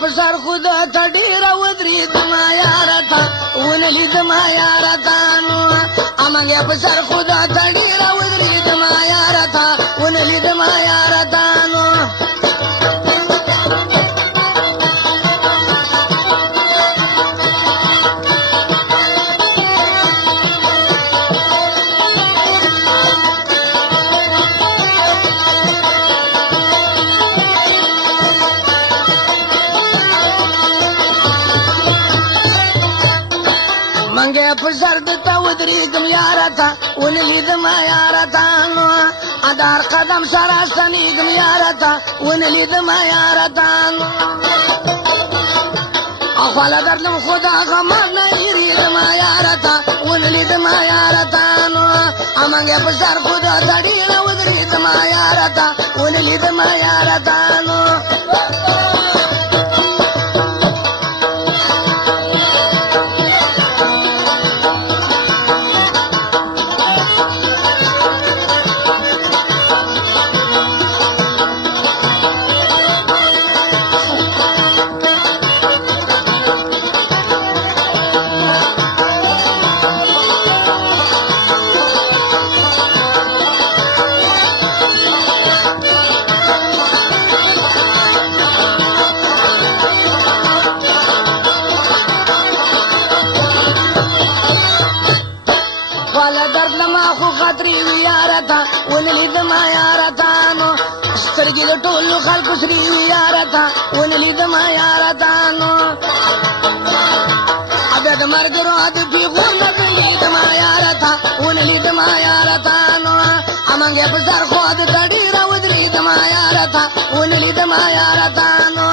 په سر خدا ته ډېره ودرېدما یاره تا ونه لیدما یاره تا نو امنګ په سر خدا ته ډېره ودرېدما یاره تا ونه لیدما یاره تا نو منګه په سر د تا ودرېدم یاره تا ونه لیدم یاره تا نو ادار قدم سره ستنېږم یاره تا ونه لیدم یاره تا نو خواله درلم خو د غمه نه هېرېدم یاره تا ونه لیدم یاره تا نو منګه په سر خو د تا ډېره ودرېدم یاره تا ونه لیدم یاره تا نو ونه لیدم یاره تا نو سترګې د ټولو خلکو سرې وي یاره تا ونه لیدم یاره تا نو بیا د ملګرو د پیغور نه بېلېدم یاره تا ونه لیدم یاره تا نو امنګ په سر خوا د تا ډېره ودرېدم یاره تا ونه لیدم یاره تا نو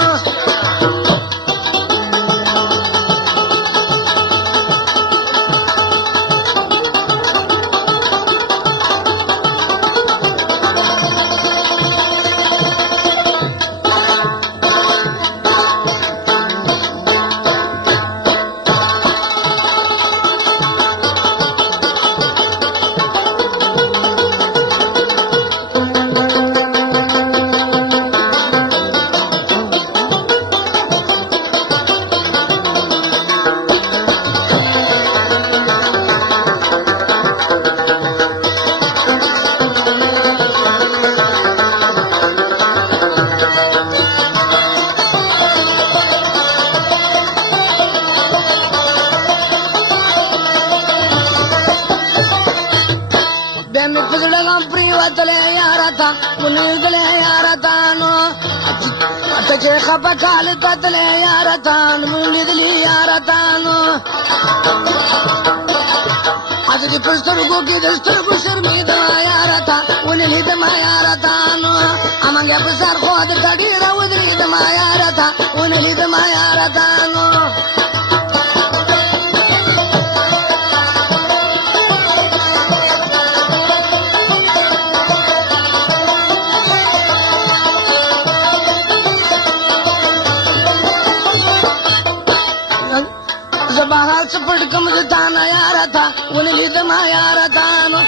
خپه کال کتلې یاره تا نو لیدلې یاره تا نو دې په سترګو کې د سترګو شرمېدم یاره تا ونه لیدم یاره تا نو امنګ په سر خوا د تا ډېره ودرېدم یاره تا ونه لیدم یاره تا نو پټکم د تانا یاره تا ونه لیدم یاره تا نو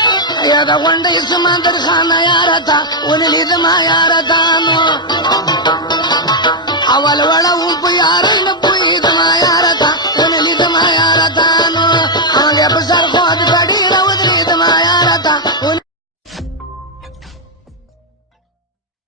یا د غونډۍ سمندر خانه یاره تا ونه لیدم یاره تا نو اول وړ